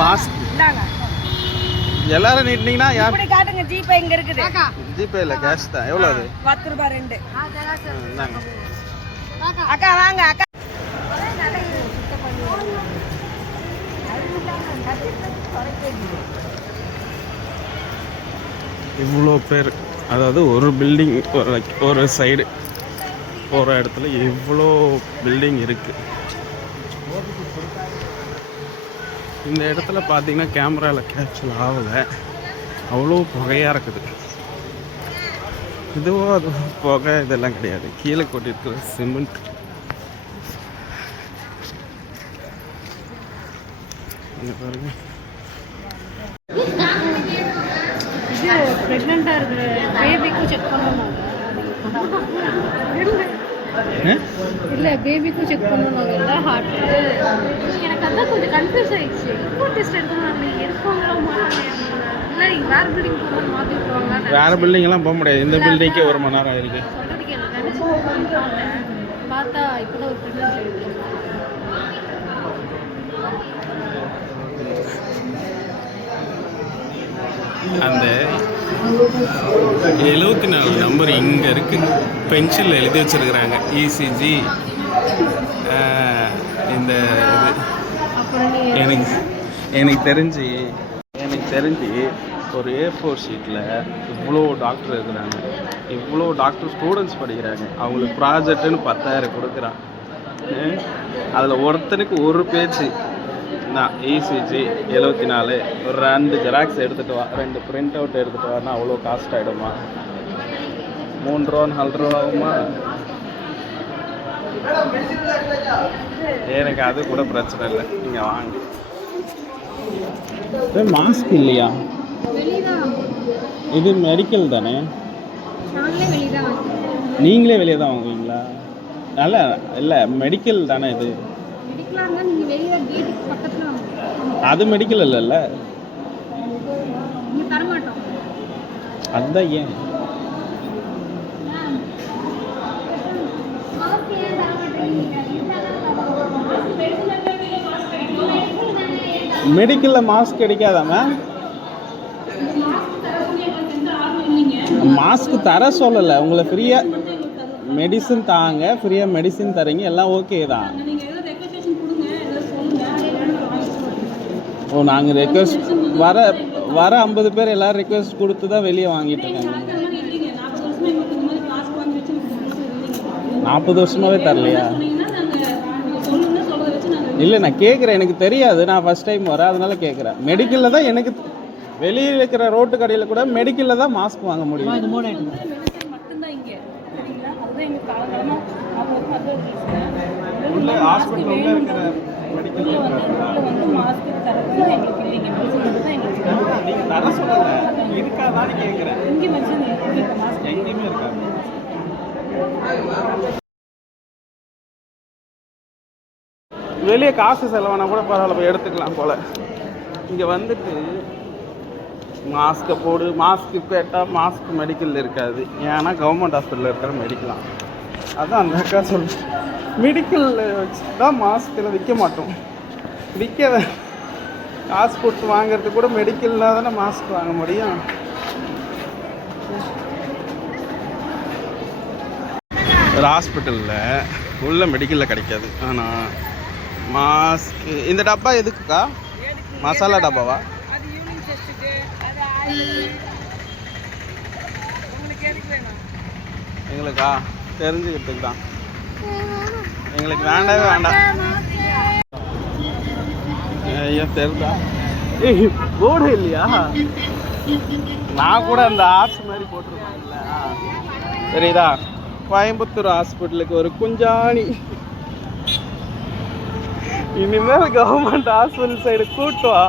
Mask எல்லாரும் நீட்டினீங்கன்னா யார் காட்டுங்க. ஜிபே இங்க இருக்குது. ஜிபே இல்ல கேஷ் தான். எவ்வளவு அது? 10 ரூபாய் 2. அக்கா வாங்க அக்கா. இவ்வளோ பேர், அதாவது ஒரு பில்டிங் ஒரு சைடு போகிற இடத்துல இவ்வளோ பில்டிங் இருக்குது. இந்த இடத்துல பார்த்தீங்கன்னா கேமராவில் கேப்சர் ஆகலை, அவ்வளோ புகையாக இருக்குது. இதுவோ அது புகை இதெல்லாம் கிடையாது, கீழே கொட்டிருக்கிற சிமெண்ட். பாருங்க, பிரெக்னென்ட்டாக இருக்கிற பேபிக்கும் செக் பண்ணணும். இல்லை பேபிக்கும் செக் பண்ணணும் ஹார்ட். எனக்கு அதான் கொஞ்சம் கன்ஃபியூஸ் ஆகிடுச்சு. இப்போ டெஸ்ட் எடுக்கணும் எடுப்பாங்களா மாட்டாங்க. இல்லை வேறு பில்டிங் போகணும் மாற்றி போவாங்க. வேறு பில்டிங்லாம் போக முடியாது, இந்த பில்டிங்கே 1 மணி நேரம் ஆயிருக்கு. சொல்கிறதுக்கு எனக்கு நினச்சி பார்த்தா இப்போ தான் ஒரு ப்ரெக்னென்ட் ஆகிடுச்சு. அந்த 74 நம்பர் இங்கே இருக்குது, பென்சிலில் எழுதி வச்சுருக்குறாங்க. இசிஜி இந்த இது எனக்கு தெரிஞ்சு ஒரு A4 ஷீட்டில் இவ்வளோ டாக்டர் இருக்கிறாங்க, இவ்வளோ டாக்டர் ஸ்டூடெண்ட்ஸ் படிக்கிறாங்க. அவங்களுக்கு ப்ராஜெக்ட்டுன்னு 10,000 கொடுக்குறான். அதில் ஒருத்தனுக்கு ஒரு பேச்சு தான் இசிஜி 74, ஒரு 2 ஜெராக்ஸ் எடுத்துகிட்டு வா, 2 பிரிண்ட் அவுட் எடுத்துகிட்டு வானா அவ்வளோ காஸ்ட் ஆகிடுமா? 3 ரூபா 4 ரூபா ஆகுமா? எனக்கு அது கூட பிரச்சனை இல்லை, நீங்கள் வாங்க. மாஸ்க் இல்லையா? இது மெடிக்கல் தானே? நீங்களே வெளியே தான் வாங்குவீங்களா? நல்ல இல்லை, மெடிக்கல் தானே இது? அது மெடிக்கல் இல்லைல்ல, அதுதான். ஏன் மெடிக்கலில் மாஸ்க் கிடைக்காதாம? மாஸ்க் தர சொல்லலை, உங்களை ஃப்ரீயாக மெடிசன் தாங்க, ஃப்ரீயாக மெடிசன் தரீங்க, எல்லாம் ஓகே தான். ஓ, நாங்கள் ரெக்வஸ்ட் வர 50 பேர் எல்லோரும் ரெக்வஸ்ட் கொடுத்து தான் வெளியே வாங்கிட்டு இருக்காங்க. 40 வருஷமாகவே தரலையா? இல்லை, நான் கேட்குறேன், எனக்கு தெரியாது, நான் ஃபஸ்ட் டைம் வரேன், அதனால கேட்குறேன். மெடிக்கலில் தான் எனக்கு வெளியில் இருக்கிற ரோட்டு கடையில் கூட மெடிக்கலில் தான் மாஸ்க் வாங்க முடியும். ஹாஸ்பிட்டலில் இருக்கிற மெடிக்கல் நீங்கள் தர சொல்லலை, இருக்காதான்னு கேட்குறேன். எங்கேயுமே இருக்காது. வெளியே காசு செலவானா கூட பரவாயில்ல, போய் எடுத்துக்கலாம் போல். இங்கே வந்துட்டு மாஸ்க்கை போடு, மாஸ்க்கு கேட்டால் மாஸ்க் மெடிக்கலில் இருக்காது. ஏன்னா கவர்மெண்ட் ஹாஸ்பிட்டலில் இருக்கிற மெடிக்கலாம். அதான் அந்த அக்கா சொல்லு, மெடிக்கலில் வச்சு தான் மாஸ்கில் விற்க மாட்டோம். விற்க காசு கொடுத்து வாங்கிறதுக்கு கூட மெடிக்கல்னா தானே மாஸ்க் வாங்க முடியும். ஒரு ஹாஸ்பிட்டலில் உள்ள மெடிக்கலில் கிடைக்காது. ஆனால் மாஸ்க்கு இந்த டப்பா எதுக்குக்கா? மசாலா டப்பாவா? எங்களுக்கா தெரிஞ்சுக்கிறதுக்கு தான். எங்களுக்கு வேண்டவே வேண்டாம். ஐயா தெரியுதா? போர்டு இல்லையா? நான் கூட அந்த ஆர்ட்ஸ் மாதிரி போட்டிருப்பாங்கல்ல, தெரியுதா? கோயம்புத்தூர் ஹாஸ்பிட்டலுக்கு ஒரு குஞ்சாணி. இனிமேல் கவர்மெண்ட் ஹாஸ்பிட்டல் சைடு கூட்டுவா,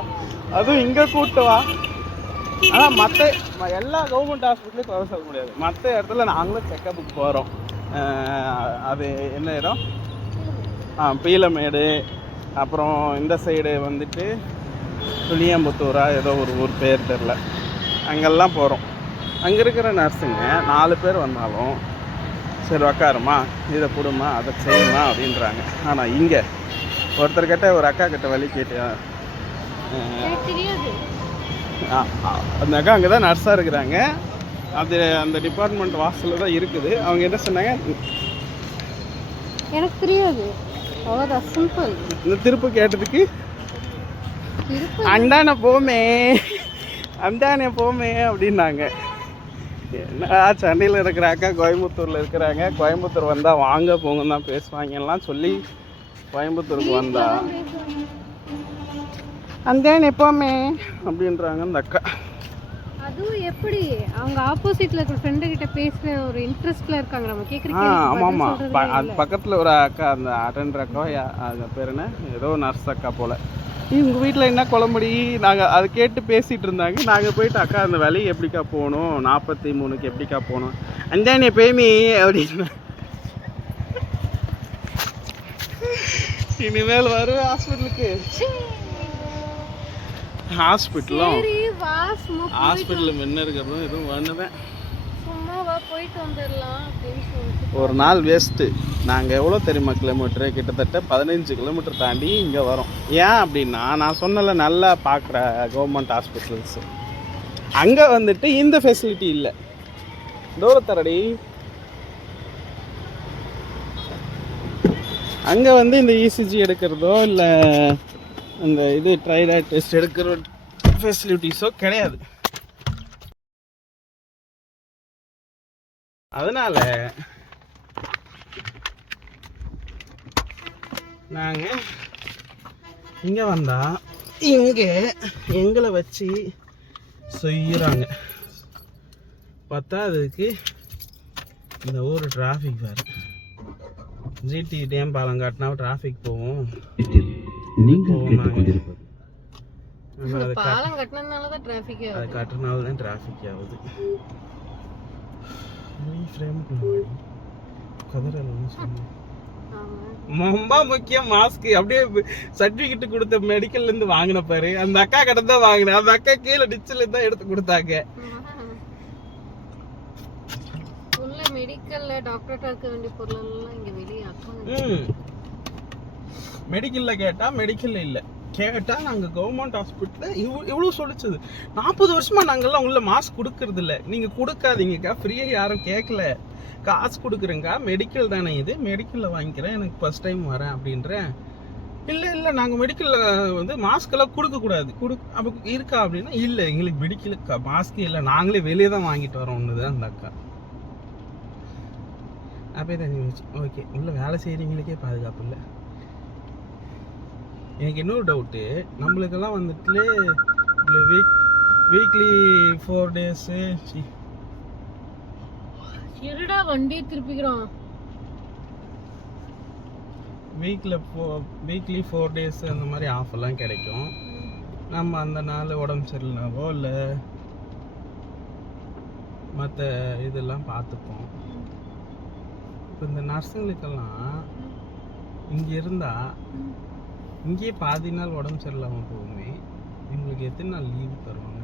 அதுவும் இங்கே கூட்டுவா. ஆனால் மற்ற எல்லா கவர்மெண்ட் ஹாஸ்பிட்டலையும் குறை சொல்ல முடியாது. மற்ற இடத்துல நாங்களும் செக்கப்புக்கு போகிறோம். அது என்ன இடம்? பீலமேடு, அப்புறம் இந்த சைடு வந்துட்டு துணியம்புத்தூரா ஏதோ ஒரு ஊர் பேர் தெரில, அங்கெல்லாம் போகிறோம். அங்கே இருக்கிற நர்ஸுங்க 4 பேர் வந்தாலும் சரி உக்காருமா, இதை கொடுமா, அதை செய்யுமா அப்படின்றாங்க. ஆனால் இங்கே ஒருத்தர்கிட்ட ஒரு அக்கா கிட்ட வழி கேட்டு எனக்கு தெரியாது. அந்த அக்கா அங்கே தான் நர்ஸாக இருக்கிறாங்க. அது அந்த டிபார்ட்மெண்ட் வாசலில் தான் இருக்குது. அவங்க என்ன சொன்னாங்க, எனக்கு தெரியாது, அவ்வளோதான், சிம்பிள். இந்த திருப்பு கேட்டதுக்கு அந்தானே போமே அந்தானே போமே அப்படின்னாங்க. என்ன சென்னையில் இருக்கிற அக்கா கோயம்புத்தூரில் இருக்கிறாங்க. கோயம்புத்தூர் வந்தால் வாங்க போங்க தான் பேசுவாங்கலாம் சொல்லி கோயம்புத்தூருக்கு வந்தா அந்தானே போமே அப்படின்றாங்க அந்த அக்கா. அதுவும் எப்படி அவங்க ஆப்போசிட்ல இருக்கிற ஃப்ரெண்டு கிட்ட பேசுற ஒரு இன்ட்ரெஸ்ட்ல இருக்காங்க, நம்ம கேக்குற ஆமாம் அது பக்கத்தில் ஒரு அக்கா, அந்த அட்டெண்டர் அக்கா, அது பேர் என்ன, ஏதோ நர்ஸ் அக்கா போல். உங்கள் வீட்டில் என்ன குழம்புடி, நாங்கள் அதை கேட்டு பேசிகிட்டு இருந்தாங்க. நாங்கள் போயிட்டு அக்கா அந்த வேலையை எப்படிக்கா போகணும், 43க்கு எப்படிக்கா போகணும், அந்தானே பேமி அப்படின்னு. இனிமேல் வரும் ஹாஸ்பிட்டலுக்கு. ஹாஸ்பிட்டலில் முன்ன இருக்கிறதும் எதுவும் வேணுதான். சும்மாவா போயிட்டு வந்துடலாம் அப்படின்னு சொல்லிட்டு ஒரு நாள் வேஸ்ட்டு. நாங்கள் எவ்வளோ தெரியுமா கிலோமீட்டரு, கிட்டத்தட்ட 15 கிலோமீட்டர் தாண்டி இங்கே வரோம். ஏன் அப்படின்னா, நான் சொன்னல நல்லா பார்க்குற கவர்மெண்ட் ஹாஸ்பிட்டல்ஸு, அங்கே வந்துட்டு இந்த ஃபெசிலிட்டி இல்லை. தூரத்தரடி அங்கே வந்து இந்த இசிஜி எடுக்கிறதோ இல்லை அந்த இது ட்ரைராய்ட் டெஸ்ட் எடுக்கிற ஃபெசிலிட்டிஸோ கிடையாது. அதனால் நாங்கள் இங்கே வந்தால் இங்கே எங்களை வச்சு செய்கிறாங்க. பத்தாததுக்கு இந்த ஊர் டிராஃபிக் வேறு. ஜிடி டேம் பாலம் காட்டினா டிராஃபிக் போவோம். பாலம் கட்டினதுனால தான் டிராஃபிக் ஆகுது. அது கட்டினால தான் டிராஃபிக் ஆகுது. ரொம்ப முக்கியம் மாஸ்க். அப்படியே சர்டிபிகேட் கொடுத்த மெடிக்கல்ல இருந்து வாங்கின பாரு, அந்த அக்கா கிட்ட தான் வாங்கினேன். அந்த அக்கா கீழே டிச்சில் தான் எடுத்து கொடுத்தாங்க. உள்ள மெடிக்கல்ல டாக்டர்ட்ட இருக்க வேண்டிய பொருள் எல்லாம் இங்க வெளியே மெடிக்கல்ல கேட்டா மெடிக்கல்ல இல்லை, கேட்டா நாங்கள் கவர்மெண்ட் ஹாஸ்பிட்டலில் இவ்வளோ சொல்லிச்சது. 40 வருஷமா நாங்கள்லாம் உள்ள மாஸ்க் கொடுக்கறது இல்லை. நீங்கள் கொடுக்காதீங்கக்கா, ஃப்ரீயாக யாரும் கேட்கல, காசு கொடுக்குறேங்க்கா, மெடிக்கல் தானே இது, மெடிக்கலில் வாங்கிக்கிறேன், எனக்கு ஃபஸ்ட் டைம் வரேன் அப்படின்றேன். இல்லை நாங்கள் மெடிக்கலில் வந்து மாஸ்கெல்லாம் கொடுக்கக்கூடாது, அப்போ இருக்கா அப்படின்னா, இல்லை எங்களுக்கு மெடிக்கலுக்கா மாஸ்க்கு இல்லை, நாங்களே வெளியே தான் வாங்கிட்டு வரோம் ஒன்று தான் அந்த அக்கா. அப்படியே தான் ஓகே, உள்ள வேலை செய்கிறவங்களுக்கே பாதுகாப்பு இல்லை. எனக்கு இன்னொரு டவுட்டு, நம்மளுக்கெல்லாம் வந்துட்டு வீக்லி 4 டேஸு இருடா வண்டி திருப்பிக்கிறோம். வீக்லி 4 டேஸ் அந்த மாதிரி ஆஃபர்லாம் கிடைக்கும். நம்ம அந்த நாள் உடம்பு சரியில்லைனாவோ இல்லை மற்ற இதெல்லாம் பார்த்துப்போம். இப்போ இந்த நர்ஸுங்களுக்கெல்லாம் இங்கே இருந்தால் இங்கேயே பாதி நாள் உடம்பு சரியில்லாமல் போகுமே, எங்களுக்கு எத்தனை நாள் லீவு தருவாங்க?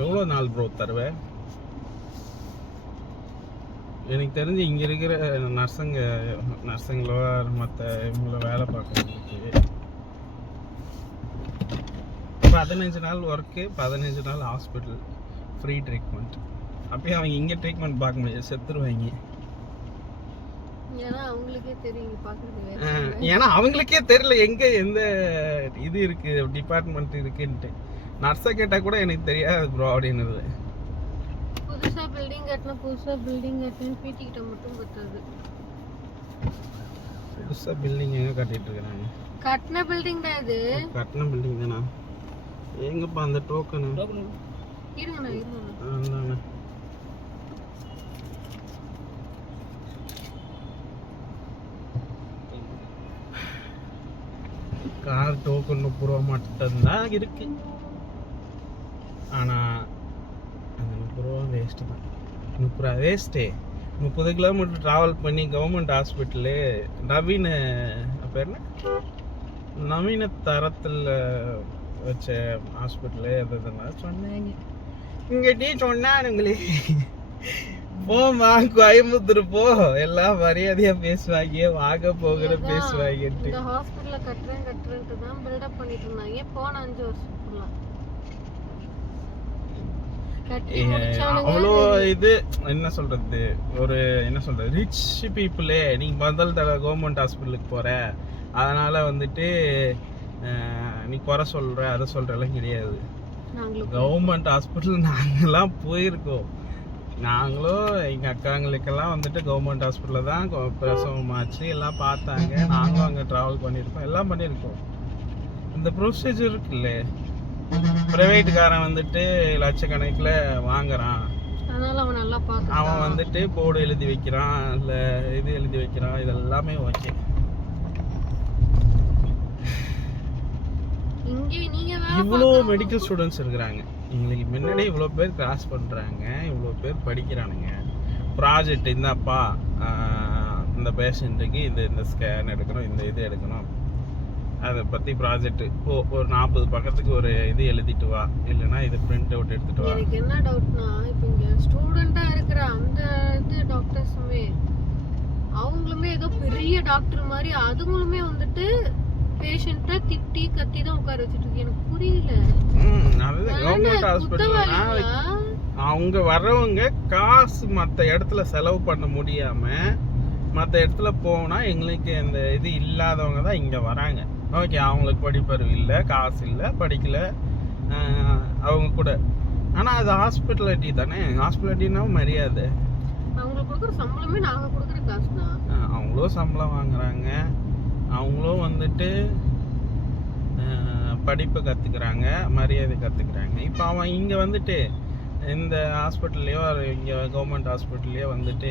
எவ்வளோ நாள் ப்ரோ தருவேன்? எனக்கு தெரிஞ்சு இங்கே இருக்கிற நர்ஸுங்களோ மற்ற இவங்கள வேலை பார்க்குறவங்களுக்கு 15 நாள் ஒர்க்கு, 15 நாள் ஹாஸ்பிட்டல் ஃப்ரீ ட்ரீட்மெண்ட். அப்பயே அவங்க இங்கே ட்ரீட்மெண்ட் பார்க்க முடியாது, செத்துருவாங்க. ஏன்னா அவங்களுக்கே தெரியல எங்க எந்த இது இருக்கு, டிபார்ட்மெண்ட் இருக்குன்ட்டு. நர்ஸை கேட்டா கூட எனக்கு தெரியாது ப்ரோ அப்படின்னு. புதுசா பில்டிங் கட்டணும் பிடி கிட்ட மட்டும் பத்தாது. புதுசா பில்டிங் எங்க கட்டிட்டு இருக்காங்க? கட்டின பில்டிங் தான் இது. கட்டின பில்டிங் தானா? எங்கப்பா அந்த டோக்கன்? இருங்கண்ணா. கார் டோக்கன் 30 ரூபா மட்டும்தான் இருக்கு. ஆனால் அந்த 30 ரூபா வேஸ்ட்டு தான். 30 ரூபா வேஸ்ட்டே. 30 கிலோமீட்டர் ட்ராவல் பண்ணி கவர்மெண்ட் ஹாஸ்பிட்டலு நவீன தரத்தில் வச்ச ஹாஸ்பிட்டலு எதுனா சொன்னாங்க. இங்கிட்டே சொன்னானுங்களே போமா கோயம்புத்தூர் போ, எல்லாம் மரியாதையா பேசுவாங்க, வாங்க போகிற பேசுவாங்கன்ட்டு. இந்த ஹாஸ்பிடல்ல கட்டுறேன்ட்டு தான் பில்டப் பண்ணிட்டு இருந்தாங்க போன 5 வருஷம் ஃபுல்லா. அவ்வளோ இது என்ன சொல்றது, ஒரு என்ன சொல்றது, ரிச் பீப்புளே நீங்க முதல் தடவை கவர்மெண்ட் ஹாஸ்பிட்டலுக்கு போற, அதனால வந்துட்டு நீ குறை சொல்ற அதை சொல்றலாம் கிடையாது. கவர்மெண்ட் ஹாஸ்பிட்டல் நாங்கெல்லாம் போயிருக்கோம். நாங்களும் எங்கள் அக்காங்களுக்கெல்லாம் வந்துட்டு கவர்மெண்ட் ஹாஸ்பிட்டலில் தான் பிரசவம் ஆச்சு, எல்லாம் பார்த்தாங்க. நாங்களும் அங்கே ட்ராவல் பண்ணியிருக்கோம், எல்லாம் பண்ணியிருக்கோம். இந்த ப்ரொசீஜர் இருக்குல்ல, ப்ரைவேட்டுக்காரன் வந்துட்டு லட்சக்கணக்கில் வாங்குறான், அவன் வந்துட்டு போர்டு எழுதி வைக்கிறான், இல்லை இது எழுதி வைக்கிறான், இதெல்லாமே ஓகே. இவ்வளோ மெடிக்கல் ஸ்டூடெண்ட்ஸ் இருக்கிறாங்க, எங்களுக்கு முன்னாடி இவ்வளோ பேர் கிராஸ் பண்ணுறாங்க, இவ்வளோ பேர் படிக்கிறானுங்க. ப்ராஜெக்ட் இந்தாப்பா, இந்த பேஷண்ட்டுக்கு இந்த ஸ்கேன் எடுக்கணும், இந்த இது எடுக்கணும், அதை பற்றி ப்ராஜெக்ட் ஒரு 40 பக்கத்துக்கு ஒரு இது எழுதிட்டு வா, இல்லைன்னா இது பிரிண்ட் அவுட் எடுத்துட்டு வா. எனக்கு என்ன டவுட்னா, இப்போ இங்கே ஸ்டூடெண்ட்டாக இருக்கிற அந்த இது டாக்டர்ஸுமே அவங்களுமே ஏதோ பெரிய டாக்டர் மாதிரி அதுங்களுமே வந்துட்டு பேஷண்ட்டை திட்டி கத்தி தான் உட்கார வச்சுட்டு எனக்கு புரியல. அதுதான் கவர்மெண்ட் ஹாஸ்பிட்டல். அவங்க வர்றவங்க காசு மற்ற இடத்துல செலவு பண்ண முடியாம மற்ற இடத்துல போனா எங்களுக்கு இந்த இது இல்லாதவங்க தான் இங்க வராங்க. ஓகே, அவங்களுக்கு படிப்பறிவு இல்லை, காசு இல்லை, படிக்கல அவங்க கூட. ஆனா அது ஹாஸ்பிட்டாலிட்டி தானே, ஹாஸ்பிட்டாலிட்டினா மரியாதை. அவங்களுக்கு கொடுக்குற சம்பளமே நாங்கள் கொடுக்குற காசு தான். அவங்களும் சம்பளம் வாங்குறாங்க, அவங்களும் வந்துட்டு படிப்பை கற்றுக்குறாங்க, மரியாதை கற்றுக்குறாங்க. இப்போ அவன் இங்கே வந்துட்டு இந்த ஹாஸ்பிட்டல்லையோ இங்கே கவர்மெண்ட் ஹாஸ்பிட்டல்லையோ வந்துட்டு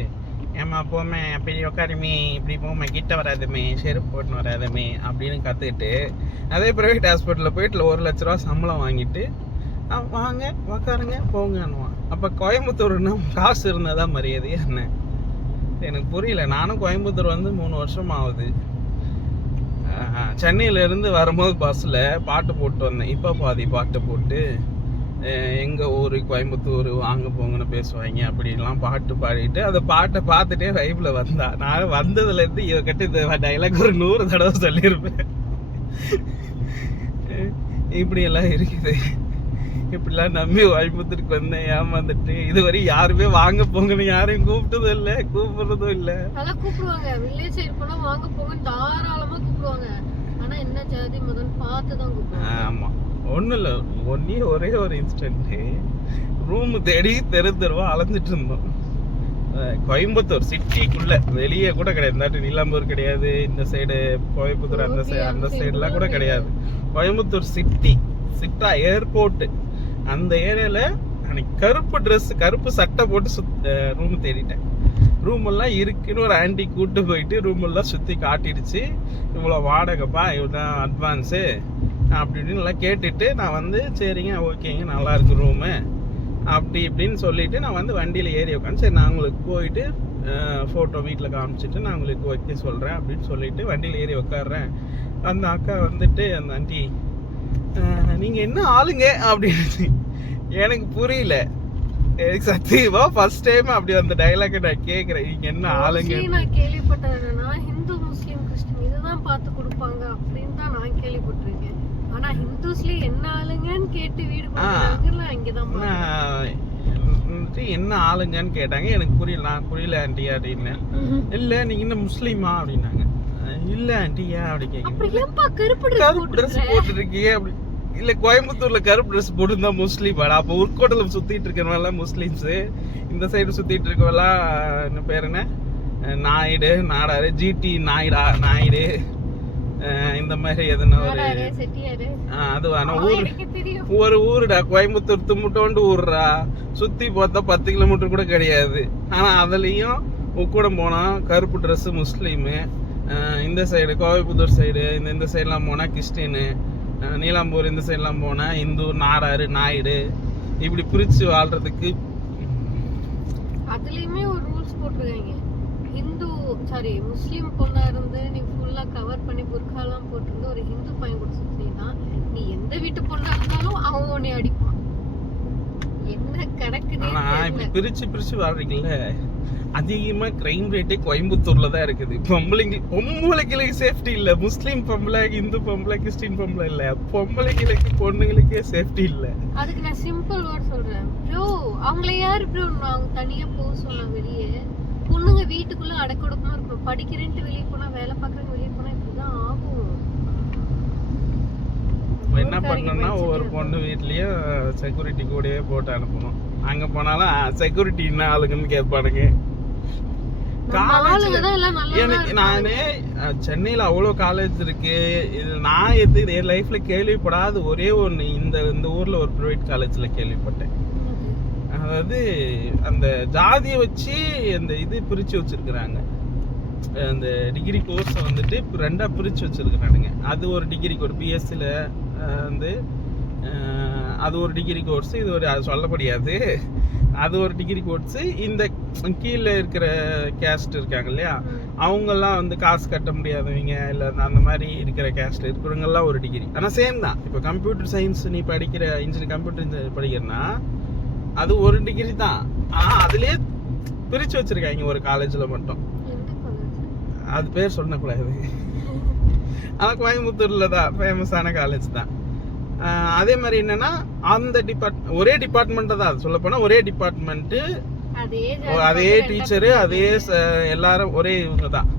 ஏமா போமே அப்படி உட்காருமே, இப்படி போமே, கிட்ட வராதுமே, செருப்பு போட்டுன்னு வராதுமே அப்படின்னு கற்றுக்கிட்டு அதே ப்ரைவேட் ஹாஸ்பிட்டலில் போயிட்டு 1 லட்ச ரூபா சம்பளம் வாங்கிட்டு வாங்க உக்காருங்க போங்கன்னுவான். அப்போ கோயம்புத்தூர்னா காசு இருந்தால் தான் மரியாதையா என்ன? எனக்கு புரியல. நானும் கோயம்புத்தூர் வந்து 3 வருஷம் ஆகுது. சென்னையிலேருந்து வரும்போது பஸ்ஸில் பாட்டு போட்டு வந்தேன். இப்போ பாதி பாட்டு போட்டு எங்கள் ஊர் கோயம்புத்தூர் வாங்க போங்கன்னு பேசுவாங்க அப்படின்லாம் பாட்டு பாடிட்டு அந்த பாட்டை பார்த்துட்டே வைப்பில் வந்தா. நான் வந்ததுலேருந்து இவக்கிட்ட இந்த டைலாக் ஒரு 100 தடவை சொல்லியிருப்பேன். இப்படியெல்லாம் இருக்குது. இப்படிலாம் நம்பி கோயம்புத்தூருக்கு வந்தேன், ஏமாந்துட்டு இதுவரை யாருமே வாங்க போங்கன்னு யாரையும் கூப்பிட்டதும் இல்லை, கூப்பிடுறதும் இல்லை. அதெல்லாம் கூப்பிடுவாங்க, வில்லேஜ் சைடு போனா வாங்க போங்கன்னு தாராளமா கூப்பிடுவாங்க. ஆனா என்ன ஜாதி முதல் பார்த்து தான் கூப்பிடுவாங்க. ஆமா, ஒன்றும் இல்லை, ஒரே ஒரு இன்ஸ்டன்ட்டு ரூமு தேடி தெருவா அலைஞ்சிட்டு இருந்தோம். கோயம்புத்தூர் சிட்டிக்குள்ள, வெளியே கூட கிடையாது. இந்த நீலாம்பூர் கிடையாது, இந்த சைடு கோயம்புத்தூர் அந்த சைடுலாம் கூட கிடையாது. கோயம்புத்தூர் சிட்டா ஏர்போர்ட்டு அந்த ஏரியால அன்னைக்கு கருப்பு ட்ரெஸ் கருப்பு சட்டை போட்டு ரூம் தேடிட்டேன். ரூம் எல்லாம் இருக்குன்னு ஒரு ஆண்டி கூப்பிட்டு போயிட்டு ரூம் எல்லாம் சுற்றி காட்டிடுச்சு. இவ்வளோ வாடகைப்பா, இவ்வளோதான் அட்வான்ஸு அப்படின்னு எல்லாம் கேட்டுட்டு நான் வந்து சரிங்க ஓகேங்க நல்லா இருக்கு ரூமு அப்படி இப்படின்னு சொல்லிட்டு நான் வந்து வண்டியில் ஏறி உட்காந்து சரி நான் உங்களுக்கு போயிட்டு ஃபோட்டோ வீட்டில் காமிச்சிட்டு நான் உங்களுக்கு ஓகே சொல்கிறேன் அப்படின்னு சொல்லிட்டு வண்டியில் ஏறி உட்காடுறேன். அந்த அக்கா வந்துட்டு அந்த ஆண்டி நீங்கள் என்ன ஆளுங்க அப்படின்னு எனக்கு புரியல. எனக்கு சத்தியமா ஃபர்ஸ்ட் டைம் அப்படி அந்த டைலாக் நான் கேட்குறேன். நீங்கள் என்ன ஆளுங்க? நான் கேள்விப்பட்டதுன்னா ஹிந்து முஸ்லீம் கிறிஸ்டின் இதுதான் பார்த்து கொடுப்பாங்க அப்படின்னு தான் நான் கேள்விப்பட்டிருக்கேன். ஆனா ஹிந்துஸ்லயே என்ன ஆளுங்கன்னு கேட்டு வீடு கொடுத்தாங்கல்ல, அங்கதான் என்ன ஆளுங்கன்னு கேட்டாங்க. எனக்கு புரியல. நான் புரியல ஆண்டி அப்படின்னு. இல்ல நீங்க என்ன முஸ்லீமா அப்படின்னாங்க. இல்ல ஆண்டி ஏன் அப்படி கேட்க கருப்பு ட்ரெஸ் போட்டுருக்கீங்க அப்படி. இல்ல கோயம்புத்தூர்ல கருப்பு ட்ரெஸ் போட்டுருந்தா முஸ்லீம். அப்போ உட்கோட்டில் சுத்திட்டு இருக்கிறவெல்லாம் முஸ்லீம்ஸ், இந்த சைடு சுத்திட்டு இருக்கவெல்லாம் என்ன பேர் என்ன நாயுடு நாடாரு ஜிடி நாயுடு இந்த மாதிரி எதுனா ஒரு அது வேணும். ஒரு ஊருடா கோயம்புத்தூர், தும்முட்டோண்டு ஊருடா, சுத்தி பார்த்தா 10 கிலோமீட்டர் கூட கிடையாது. ஆனா அதுலயும் கூட போனா கருப்பு ட்ரெஸ் முஸ்லீமு, இந்த சைடு கோயம்புத்தூர் சைடு இந்த சைட்லாம் போனா கிறிஸ்டின்னு, நீலாம்பூர் இந்த சைட்லாம் போனா இந்து நாடாரு நாயுடு, இப்படி பிரிச்சு வாழ்றதுக்கு அதுலயுமே ஒரு ரூல்ஸ் போட்டுருக்காங்க. ஹிந்து சாரி முஸ்லீம் பொண்ணா இருந்து நீ ஃபுல்லா கவர் பண்ணி புர்காலாம் போட்டிருந்து ஒரு ஹிந்து பையன் கூட சுத்தினா நீ எந்த வீட்டு பொண்ணா இருந்தாலும் அவன் உன்னை அடிப்பான். என்ன கிடக்குது. ஆனா இப்படி பிரிச்சு வாழ்றீங்கல்ல, அதிகமா கிரைம் ரேட்டே கோயம்புத்தூர்ல தான் இருக்குது. பொம்பளைங்களுக்கு சேஃப்டி இல்ல. முஸ்லீம் பொம்பளை, இந்து பொம்பளை, கிறிஸ்டின் பொம்பளை இல்ல, பொம்பளைங்களுக்கு பொண்ணுங்களுக்கே சேஃப்டி இல்ல. அதுக்கு நான் சிம்பிள் வேர்ட் சொல்றேன் ப்ரோ. அவங்கள யாரு ப்ரோ அவங்க தனியா போக சொன்னா வெளியே? பொண்ணுங்க வீட்டுக்குள்ள அடக்கொடுக்கமா இருக்கணும். படிக்கிறேன்ட்டு வெளியே போனா, வேலை பார்க்கறேன் வெளியே போனா இப்படிதான் ஆகும். என்ன பண்ணணும்னா ஒவ்வொரு பொண்ணு வீட்லயும் செக்யூரிட்டி கூடயே போட்டு அனுப்பணும். அங்க போனாலும் செக்யூரிட்டி என்ன ஆளுங்கன்னு கேட்பானுங்க. எனக்கு நானே சென்னையில அவ்வளோ காலேஜ் இருக்கு. இது நான் என் லைஃப்ல கேள்விப்படாத ஒரே ஒன்று இந்த ஊர்ல ஒரு ப்ரைவேட் காலேஜ்ல கேள்விப்பட்டேன். அதாவது அந்த ஜாதியை வச்சு அந்த இது பிரிச்சு வச்சிருக்கிறாங்க. அந்த டிகிரி கோர்ஸை வந்துட்டு ரெண்டா பிரிச்சு வச்சிருக்கிறானுங்க. அது ஒரு டிகிரிக்கு ஒரு பிஎஸ்சியில் வந்து அது ஒரு டிகிரி கோர்ஸ், இது ஒரு அது சொல்ல முடியாது. அது ஒரு டிகிரி கோர்ஸ். இந்த கீழே இருக்கிற கேஸ்ட் இருக்காங்க இல்லையா, அவங்கெல்லாம் வந்து காசு கட்ட முடியாதவங்க இல்லை அந்த மாதிரி இருக்கிற கேஸ்ட் இருக்கிறவங்கெல்லாம் ஒரு டிகிரி. ஆனால் சேம் தான். இப்போ கம்ப்யூட்டர் சயின்ஸ் நீ படிக்கிற கம்ப்யூட்டர் இன்ஜினியர் படிக்கிறனா அது ஒரு டிகிரி தான். ஆனால் அதுலேயே பிரித்து வச்சிருக்காங்க ஒரு காலேஜில் மட்டும். அது பேர் சொல்லக்கூடாது. ஆனால் கோயம்புத்தூர்ல தான் ஃபேமஸான காலேஜ் தான். அதே மாதிரி என்னன்னா அந்த ஒரே டிபார்ட்மெண்ட் தான். அது சொல்ல போனா ஒரே டிபார்ட்மெண்ட், அதே டீச்சரு, அதே எல்லாரும் ஒரே இவங்க தான்.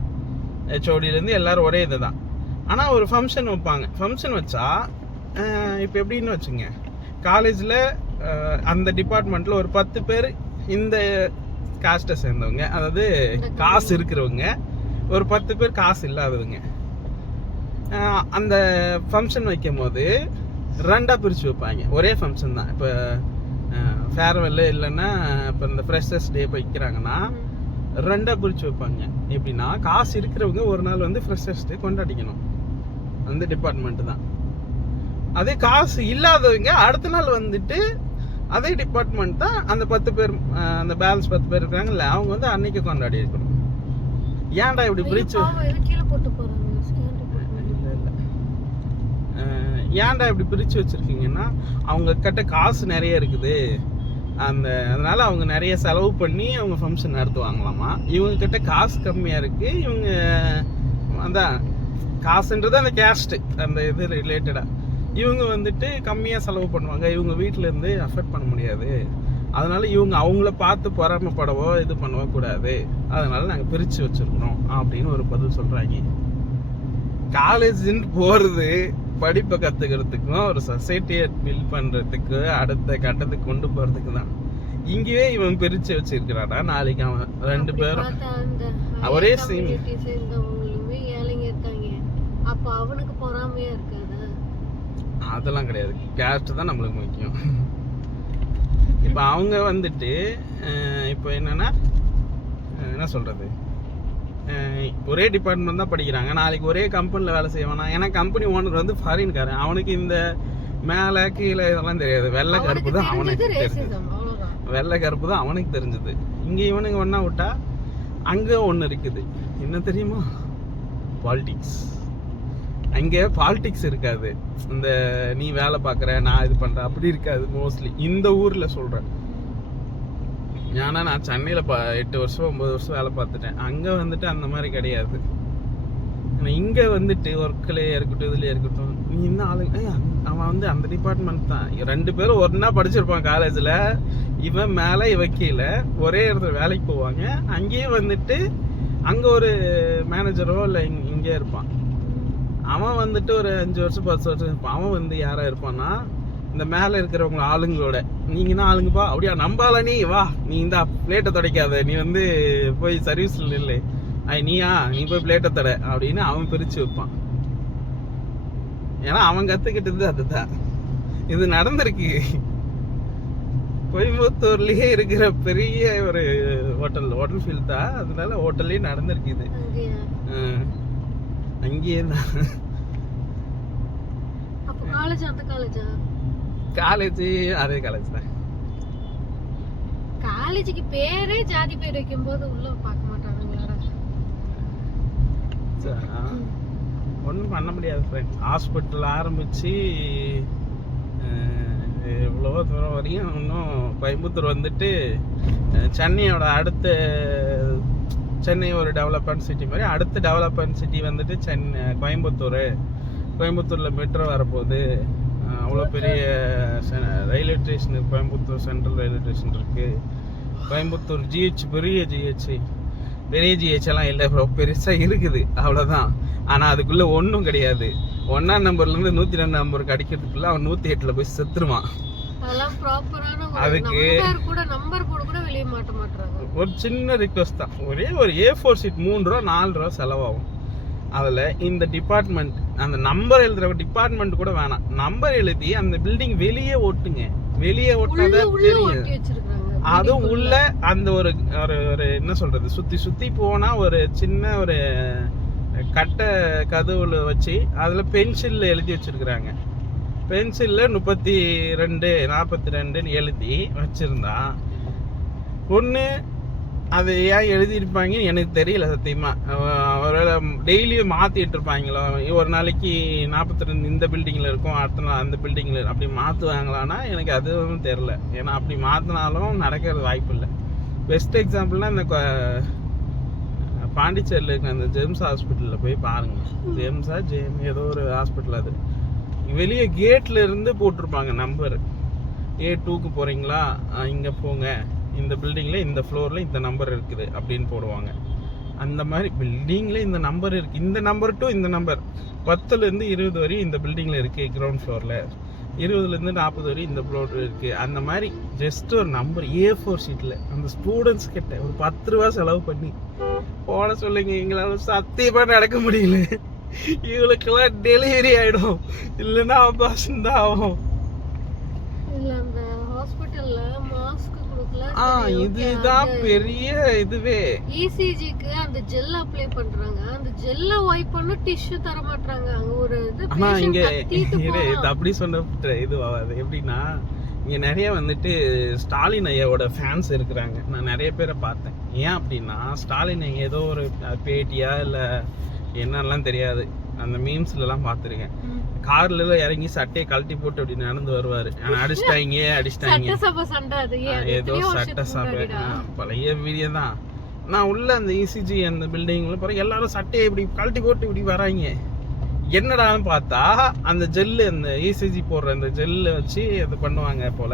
ஹெச்ஓடில இருந்து எல்லாரும் ஒரே இது தான். ஆனா ஒரு ஃபங்க்ஷன் வைப்பாங்க. ஃபங்க்ஷன் வச்சா இப்போ எப்படின்னு வச்சுங்க, காலேஜில் அந்த டிபார்ட்மெண்ட்ல ஒரு 10 பேர் இந்த காஸ்ட்டை சேர்ந்தவங்க, அதாவது காசு இருக்கிறவங்க, ஒரு 10 பேர் காசு இல்லாதவங்க. அந்த ஃபங்க்ஷன் வைக்கும் போது ரெண்டா பிரித்து வைப்பாங்க. ஒரே ஃபங்க்ஷன் தான். இப்போ ஃபேர்வெல் இல்லைன்னா இப்போ இந்த ஃப்ரெஷர்ஸ் டே வைக்கிறாங்கன்னா ரெண்டா பிரித்து வைப்பாங்க. எப்படின்னா காசு இருக்கிறவங்க ஒரு நாள் வந்து ஃப்ரெஷர்ஸ் டே கொண்டாடிக்கணும், அந்த டிபார்ட்மெண்ட்டு தான். அதே காசு இல்லாதவங்க அடுத்த நாள் வந்துட்டு அதே டிபார்ட்மெண்ட் தான் அந்த 10 பேர், அந்த பேலன்ஸ் 10 பேர் இருக்காங்கல்ல, அவங்க வந்து அன்னைக்கு கொண்டாடி இருக்கணும். ஏன்டா இப்படி பிரிச்சு ஏன்டா இப்படி பிரிச்சு வச்சிருக்கீங்கன்னா, அவங்க கிட்ட காசு நிறைய இருக்குது, அதனால அவங்க நிறைய செலவு பண்ணி அவங்க ஃபங்க்ஷன் நடத்துவாங்களாமா. இவங்க கிட்ட காசு கம்மியா இருக்கு. இவங்க அதான் காசுன்றது அந்த கேஸ்ட், அந்த இது ரிலேட்டடா இவங்க வந்துட்டு கம்மியா செலவு பண்ணுவாங்க. இவங்க வீட்டுல இருந்து அஃபோர்ட் பண்ண முடியாது. அதனால இவங்க அவங்கள பார்த்து பொறாமப்படவோ இது பண்ணவோ கூடாது. அதனால நாங்கள் பிரித்து வச்சிருக்கிறோம் அப்படின்னு ஒரு பதில் சொல்றாங்க. காலேஜுன்னு போறது படிப்பை கத்துக்கிறதுக்கும் ஒரு சொசைட்டியை பில்ட் பண்றதுக்கு அடுத்த கட்டத்துக்கு கொண்டு போறதுக்கு தான். இங்கேயே இவன் பிரிச்சு வச்சிருக்கிறாடா. நாளைக்கு அவன் 2 பேரும் ஒரே சீன். அதெல்லாம் கிடையாது. கேஸ்ட் தான் நம்மளுக்கு முக்கியம். இப்போ அவங்க வந்துட்டு இப்போ என்னன்னா என்ன சொல்றது, ஒரே டிபார்ட்மெண்ட் தான் படிக்கிறாங்க. நாளைக்கு ஒரே கம்பெனியில் வேலை செய்வானா? ஏன்னா கம்பெனி ஓனர் வந்து ஃபாரின்காரன். அவனுக்கு இந்த மேலே கீழே இதெல்லாம் தெரியாது. வெள்ளை கருப்பு தான் அவனுக்கு தெரிஞ்சது. வெள்ளை கருப்பு தான் அவனுக்கு தெரிஞ்சது. இங்கே இவனுக்கு ஒன்றா விட்டா அங்கே ஒன்று இருக்குது. என்ன தெரியுமா? பாலிடிக்ஸ். அங்கே பாலிடிக்ஸ் இருக்காது. இந்த நீ வேலை பார்க்குற நான் இது பண்ணுறேன் அப்படி இருக்காது மோஸ்ட்லி இந்த ஊரில் சொல்கிறேன். ஏன்னா நான் சென்னையில் 8 வருஷம் 9 வருஷம் வேலை பார்த்துட்டேன். அங்கே வந்துட்டு அந்த மாதிரி கிடையாது. இங்கே வந்துட்டு ஒர்க்லேயே இருக்கட்டும் இதுலேயே இருக்கட்டும், நீ இன்னும் ஆளுங்க அவன் வந்து அந்த டிபார்ட்மெண்ட் தான். 2 பேரும் ஒன்றா படிச்சிருப்பான் காலேஜில். இவன் மேலே இவன் கீழே ஒரே இடத்துல வேலைக்கு போவாங்க. அங்கேயே வந்துட்டு அங்கே ஒரு மேனேஜரோ இல்லை இங்கே இருப்பான். அவன் வந்துட்டு ஒரு 5 வருஷம் 10 வருஷம் இருப்பான். அவன் வந்து யாராக இருப்பான்னா இந்த மேலே இருக்கிறவங்க ஆளுங்களோட, நீங்க தான் ஆளுங்கப்பா, அப்படியா நம்பால நீ வா, நீ இந்த பிளேட்டை துடைக்காத, நீ வந்து போய் சர்வீஸ்ல இல்லை, நீயா நீ போய் பிளேட்டை தட அப்படின்னு அவன் பிரிச்சு வைப்பான். ஏன்னா அவன் கத்துக்கிட்டது அதுதான். இது நடந்திருக்கு. கோயம்புத்தூர்லயே இருக்கிற பெரிய ஒரு ஹோட்டல் ஃபீல்ட் தான். அதனால ஹோட்டல்லே நடந்திருக்கு இது. அங்கேயே தான். காலேஜ் அதே காலேஜ் தான். காலேஜுக்கு பேரே ஜாதி பேர் வைக்கும்போது உள்ள பார்க்க மாட்டாங்களா? ஒன்றும் பண்ண முடியாது ஃப்ரெண்ட். ஹாஸ்பிட்டல் ஆரம்பிச்சு இவ்வளோ தூரம் வரையும் இன்னும் கோயம்புத்தூர் வந்துட்டு சென்னையோட அடுத்த சென்னை ஒரு டெவலப்மெண்ட் சிட்டி மாதிரி அடுத்த டெவலப்மெண்ட் சிட்டி வந்துட்டு கோயம்புத்தூரில் மெட்ரோ வரப்போகுது. அவ்வளோ பெரிய railway station, Coimbatore central railway station இருக்குது. கோயம்புத்தூர் பெரிய ஜிஹெச் எல்லாம் இல்லை ப்ரோ, பெருசாக இருக்குது அவ்வளோதான். ஆனால் அதுக்குள்ளே ஒன்றும் கிடையாது. 1ஆம் நம்பர்லேருந்து 102 நம்பருக்கு அடிக்கிறதுக்குள்ள அவன் 108ல் போய் செத்துருவான். அதுக்கு ஒரு சின்ன ரிக்வஸ்ட் தான், ஒரே ஒரு A4 சீட் 3 ரூபா 4 ரூபா செலவாகும். அதில் இந்த டிபார்ட்மெண்ட் அந்த நம்பர் எழுதுற டிபார்ட்மெண்ட் கூட வேணாம், நம்பர் எழுதி அந்த பில்டிங் வெளியே ஓட்டுங்க. வெளியே ஓட்டினாதான் தெரியும். அதுவும் உள்ள அந்த ஒரு என்ன சொல்றது, சுத்தி போனா ஒரு சின்ன ஒரு கட்டை கதவுல வச்சு அதுல பென்சில்ல எழுதி வச்சிருக்கிறாங்க. பென்சில்ல 32 42 எழுதி வச்சிருந்தா ஒண்ணு அது ஏன் எழுதியிருப்பாங்கன்னு எனக்கு தெரியல சத்தியமா. ஒருவேளை டெய்லியும் மாத்திட்டு இருப்பாங்களோ, ஒரு நாளைக்கு 42 இந்த பில்டிங்ல இருக்கும், அடுத்த நாள் அந்த பில்டிங்ல அப்படி மாத்துவாங்களான்னா எனக்கு அதுவும் தெரியல. ஏன்னா அப்படி மாத்தினாலும் நடக்கிறது வாய்ப்பு இல்லை. பெஸ்ட் எக்ஸாம்பிள்னா இந்த பாண்டிச்சேரியில் இருக்க அந்த ஜெம்ஸ் ஹாஸ்பிட்டலில் போய் பாருங்க. ஜேம் ஏதோ ஒரு ஹாஸ்பிட்டல். அது வெளியே கேட்ல இருந்து போட்டிருப்பாங்க நம்பர். A2க்கு போறீங்களா, இங்க போங்க, இந்த பில்டிங்ல இந்த ஃப்ளோர்ல இந்த நம்பர் இருக்குது அப்படின்னு போடுவாங்க. அந்த மாதிரி பில்டிங்ல இந்த நம்பர் இருக்கு, இந்த நம்பர் டு இந்த நம்பர் 10லேருந்து 20 வரையும் இந்த பில்டிங்ல இருக்கு, கிரவுண்ட் ஃப்ளோர்ல 20லேருந்து 40 வரையும் இந்த ஃப்ளோர் இருக்கு. அந்த மாதிரி ஜஸ்ட் ஒரு நம்பர் A4 ஷீட்ல அந்த ஸ்டூடெண்ட்ஸ் கிட்ட ஒரு 10 ரூபா செலவு பண்ணி போட சொல்லுங்க. எங்களால சத்தியமா நடக்க முடியல. இவங்களுக்கெல்லாம் டெலிவரி ஆயிடும், இல்லைன்னா ஆபாசம் தான் ஆகும். இதுதான் பெரிய இதுவே. ECGக்கு அந்த ஜெல் அப்ளை பண்றாங்க, அந்த ஜெல்ல வைப் பண்ண டிஷ்யூ தர மாட்டாங்க. அங்க ஒரு இது இங்க இது அப்படி சொன்ன இது ஆகாது. எப்படின்னா இங்க நிறைய வந்துட்டு ஸ்டாலின் ஐயாவோட ஃபேன்ஸ் இருக்கிறாங்க. நான் நிறைய பேரை பார்த்தேன். ஏன் அப்படின்னா ஸ்டாலின் ஐயா ஏதோ ஒரு பேட்டியா இல்ல என்னெல்லாம் தெரியாது, அந்த மீம்ஸ்லாம் பார்த்துருக்கேன். கார்ல எல்லாம் இறங்கி சட்டையை கழட்டி போட்டு அப்படி நடந்து வருவாரு. அடிச்சிட்டாங்க ஏதோ சட்டசபை பழைய வீடியோ தான். நான் உள்ள அந்த ECG அந்த பில்டிங்ல பாரு, எல்லாரும் சட்டையை இப்படி கழட்டி போட்டு இப்படி வராங்க. என்னடான்னு பார்த்தா அந்த ஜெல்லு, அந்த ECG போடுற அந்த ஜெல்லு வச்சு அது பண்ணுவாங்க போல.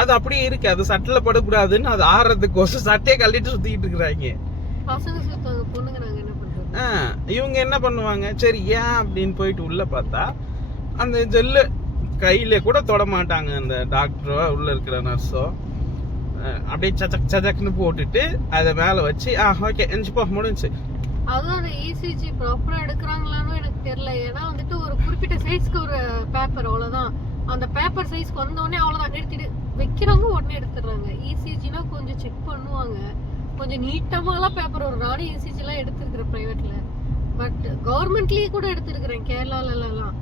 அது அப்படியே இருக்கு, அது சட்டில படக்கூடாதுன்னு அது ஆடுறதுக்கோசம் சட்டையை கழட்டிட்டு சுத்திக்கிட்டு இருக்கிறாங்க. இவங்க என்ன பண்ணுவாங்க, சரி ஏன் அப்படின்னு போயிட்டு உள்ள பார்த்தா அந்த ஜெல்லு கையில கூட தொட மாட்டாங்க. அந்த டாக்டரோ உள்ள இருக்கிற நர்ஸோ அப்படியே சஜக்னு போட்டுட்டு அதை மேல வச்சு ஓகே எஞ்சிப்போ முடிஞ்சு. அதுவும் அந்த ECG ப்ராப்பரா எடுக்கிறாங்களான்னு எனக்கு தெரியல. ஏன்னா வந்துட்டு ஒரு குறிப்பிட்ட சைஸ்க்கு ஒரு பேப்பர், அவ்வளவுதான். அந்த பேப்பர் சைஸ்க்கு வந்தோடனே அவ்வளவுதான் நிறுத்திட்டு வைக்கிறவங்க உடனே எடுத்துடுறாங்க. ECGனா கொஞ்சம் செக் பண்ணுவாங்க, கொஞ்சம் நீட்டமாலாம் பேப்பர் வரும். நானும் ECG எல்லாம் எடுத்துருக்கிறேன் பிரைவேட்ல, பட் கவர்மெண்ட்லயே கூட எடுத்துருக்கிறேன் கேரளாலாம்.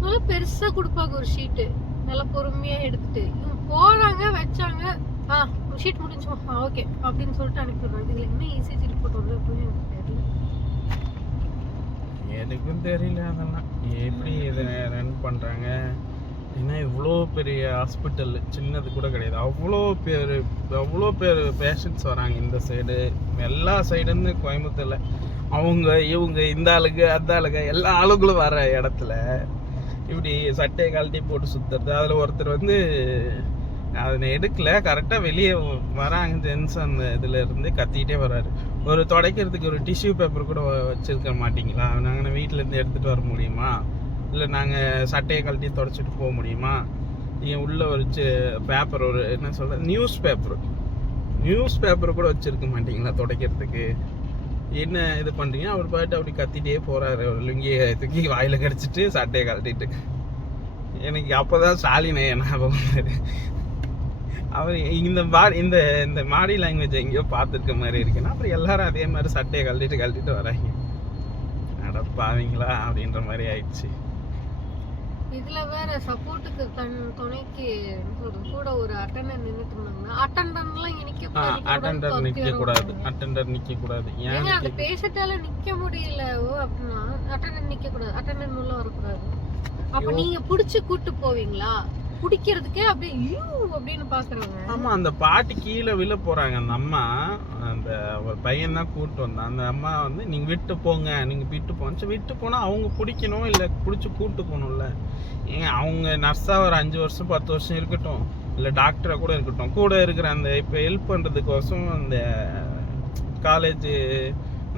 நல்லா பெருசா கொடுப்பாங்க ஒரு ஷீட்டு, நல்லா பொறுமையா எடுத்துட்டு இவங்க போறாங்க, வச்சாங்க, ஷீட் முடிஞ்சுமா ஓகே அப்படின்னு சொல்லிட்டு அனுப்பிடுறாங்க. இதுல என்ன ECG ரிப்போர்ட் வருது அப்படின்னு எனக்கு எனக்கும் தெரியல. தெரியல அதெல்லாம் எப்படி இதை ரன் பண்றாங்க. ஏன்னா இவ்வளோ பெரிய ஹாஸ்பிட்டல், சின்னது கூட கிடையாது. அவ்வளோ பேர் பேஷண்ட்ஸ் வராங்க இந்த சைடு, எல்லா சைடுன்னு கோயம்புத்தூர்ல. அவங்க இவங்க இந்த ஆளுங்க அந்த ஆளுங்க எல்லா ஆளுங்களும் வர இடத்துல இப்படி சட்டையை கழட்டி போட்டு சுத்துறது. அதில் ஒருத்தர் வந்து அதை எடுக்கல, கரெக்டாக வெளியே வராங்க ஜென்ஸ், அந்த இதில் இருந்து கத்திக்கிட்டே வர்றாரு. ஒரு துடைக்கிறதுக்கு ஒரு டிஷ்யூ பேப்பர் கூட வச்சிருக்க மாட்டீங்களா, நாங்கள் வீட்டிலேருந்து எடுத்துகிட்டு வர முடியுமா, இல்லை நாங்கள் சட்டையை கழட்டி தொடச்சிட்டு போக முடியுமா, நீங்கள் உள்ள ஒரு பேப்பர், ஒரு என்ன சொல்ற நியூஸ் பேப்பர் கூட வச்சிருக்க மாட்டீங்களா துடைக்கிறதுக்கு, என்ன இது பண்ணுறீங்க. அவர் பாட்டு அப்படி கத்திட்டே போகிறாரு, ஒரு லுங்கியை தூக்கி வாயில் கடிச்சிட்டு சட்டையை கழட்டிட்டு. எனக்கு அப்போ தான் ஸ்டாலின் ஞாபகம் வந்தாரு. அவர் இந்த மாடி லாங்குவேஜ் எங்கேயோ பார்த்துருக்க மாதிரி இருக்குன்னா அப்புறம் எல்லாரும் அதே மாதிரி சட்டையை கழட்டிட்டு வராங்க. நடப்பாவீங்களா அப்படின்ற மாதிரி ஆயிடுச்சு. இதுல வேற சப்போர்ட்டுக்கு துணைக்கு கூட ஒரு அட்டெண்டர் நின்னுட்டு இருந்தாங்கன்னா அட்டெண்டர் நிக்க கூடாது. ஏன் அந்த பேஷண்டால நிக்க முடியல அப்படின்னா அட்டெண்டர் நிக்க கூடாது, அட்டெண்டர் உள்ள வரக்கூடாது. அப்ப நீங்க புடிச்சு கூட்டு போவீங்களா? குடிக்கிறதுக்கே அப்படியே ஐயோ அப்படின்னு பாக்குறாங்க. ஆமா, அந்த பாட்டி கீழே விழ போறாங்க. அந்த அம்மா, அந்த ஒரு பையன் தான் கூப்பிட்டு வந்தான். அந்த அம்மா வந்து நீங்க விட்டு போங்க, நீங்க விட்டு போங்க. விட்டு போனா அவங்க பிடிக்கணும், இல்ல பிடிச்சி கூப்பிட்டு போகணும்ல. ஏங்க அவங்க நர்ஸா ஒரு 5 வருஷம் 10 வருஷம் இருக்கட்டும், இல்ல டாக்டரா கூட இருக்கட்டும், கூட இருக்கிற அந்த இப்போ ஹெல்ப் பண்றதுக்கோசம் அந்த காலேஜ்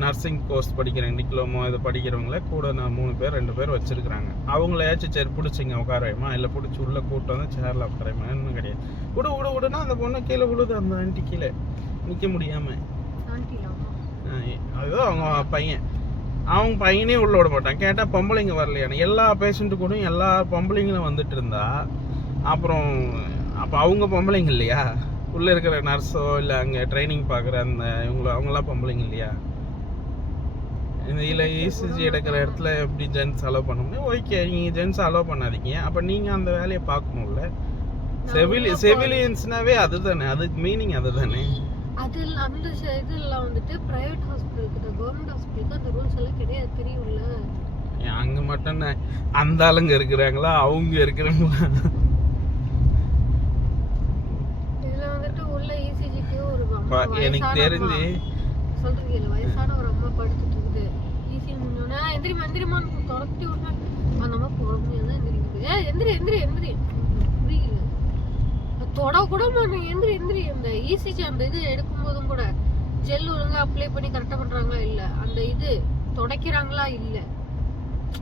நர்சிங் கோர்ஸ் படிக்கிறேன், டிப்ளமோ இதை படிக்கிறவங்கள கூட நான் 3 பேர் 2 பேர் வச்சிருக்கிறாங்க. அவங்களையாச்சும் சரி பிடிச்சிங்க உட்காரையுமா, இல்லை பிடிச்சி உள்ள கூப்பிட்டு வந்து சேரில் உட்காரையுமா, இன்னும் கிடையாது. விடுனா அந்த பொண்ணு கீழே விழுது, அந்த ஆண்டி கீழே நிற்க முடியாம. அதுதான் அவங்க பையன், அவங்க பையனே உள்ள விட மாட்டான். கேட்டால் பொம்பளைங்க வரலையானு. எல்லா பேஷண்ட்டு கூட எல்லா பொம்பளைங்களும் வந்துட்டு இருந்தா அப்புறம் அப்போ அவங்க பொம்பளைங்க இல்லையா, உள்ளே இருக்கிற நர்ஸோ இல்லை அங்கே ட்ரைனிங் பார்க்குற அந்த அவங்களாம் பொம்பளைங்க இல்லையா. இந்த இல்லை இசிஜி எடுக்கிற இடத்துல எப்படி ஜென்ஸ் அலோவ் பண்ண முடியும்? ஓகே, நீங்கள் ஜென்ஸ் அலோவ் பண்ணாதீங்க, அப்போ நீங்கள் அந்த வேலையை பார்க்கணும்ல. செவிலியன்ஸ்னாவே அதுதானே, அதுக்கு மீனிங் அதுதானே. அது அந்த இதெல்லாம் வந்துட்டு பிரைவேட் ஹாஸ்பிட்டலுக்கு, கவர்மெண்ட் ஹாஸ்பிட்டலுக்கு அந்த ரூல்ஸ் எல்லாம் கிடையாது, தெரியும்ல. அங்கே மட்டும் அந்த ஆளுங்க இருக்கிறாங்களா, அவங்க இருக்கிறாங்களா? இதுல வந்துட்டு உள்ள இசிஜிக்கு ஒரு எனக்கு தெரிஞ்சு சொல்றீங்க, வயசான ஒரு அம்மா படுத்துட்டு இருக்குது. ஈஸி முடிஞ்சோன்னா எந்திரிமான்னு துரத்தி விட்டா அந்த அம்மா போட முடியாது, எந்திரிக்குது. எந்திரி புரியல, தொட கூட மாட்டேன். எந்திரி. அந்த இசிஜி அந்த இது எடுக்கும் போதும் கூட ஜெல் ஒழுங்கா அப்ளை பண்ணி கரெக்டா பண்றாங்களா இல்ல, அந்த இது துடைக்கிறாங்களா இல்ல,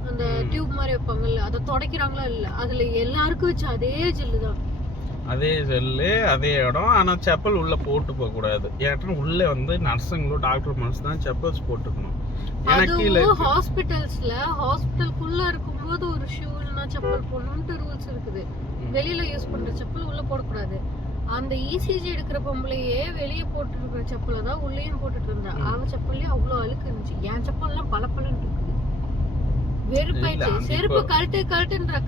அந்த டியூப் மாதிரி வைப்பாங்கல்ல அதை துடைக்கிறாங்களா இல்ல, அதுல எல்லாருக்கும் வச்சு அதே ஜெல்லு தான், அதே ஜெல்லு அதே இடம். ஆனால் செப்பல் உள்ளே போட்டு போகக்கூடாது. ஏன்னா உள்ளே வந்து நர்ஸுங்களோ டாக்டர் மனசு தான் செப்பல்ஸ் போட்டுக்கணும். அதுவும் ஹாஸ்பிட்டல்ஸ்ல ஹாஸ்பிட்டலுக்குள்ள இருக்கும்போது ஒரு ஷூ இல்லைன்னா செப்பல் போடணும்னு ரூல்ஸ் இருக்குது. வெளியில யூஸ் பண்ற செப்பல் உள்ள போடக்கூடாது. அந்த இசிஜி எடுக்கிற பொம்பளையே வெளியே போட்டு இருக்கிற செப்பலை தான் உள்ளேயும் போட்டுட்டு இருந்தா. அவன் செப்பல்லே அவ்வளோ அழுக்கு இருந்துச்சு. என் செப்பல்லாம் பளபளன்னு இருக்குது. வெறுப்பாயிடுச்சு. செருப்பு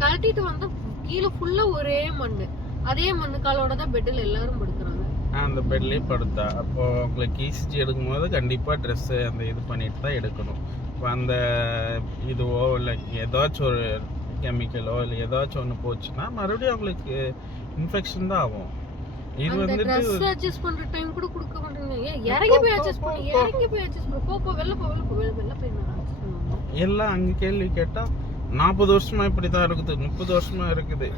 கழட்டிட்டு வந்தா கீழே ஃபுல்லா ஒரே மண்ணு. அதே மண்ணு காலோட தான் பெட்டில் எல்லாரும் படுக்கிறாங்க. அந்த பெட்லேயே படுத்தா அப்போ உங்களுக்கு இசிஜி எடுக்கும்போது கண்டிப்பாக ட்ரெஸ்ஸு அந்த இது பண்ணிட்டு தான் எடுக்கணும். இப்போ அந்த இதுவோ இல்லை ஏதாச்சும் ஒரு கெமிக்கலோ இல்லை ஏதாச்சும் ஒன்று போச்சுன்னா மறுபடியும் அவங்களுக்கு இன்ஃபெக்ஷன் தான் ஆகும். இது வந்துட்டு அட்ஜஸ்ட் பண்ற டைம் கூட கொடுக்க மாட்டேங்க. இறங்கி போய் அட்ஜஸ்ட் போ வெளில போய் எல்லாம் அங்கே கேள்வி கேட்டால் 40 வருஷமா இப்படிதான் இருக்குது, 30 வருஷமா இருக்குது.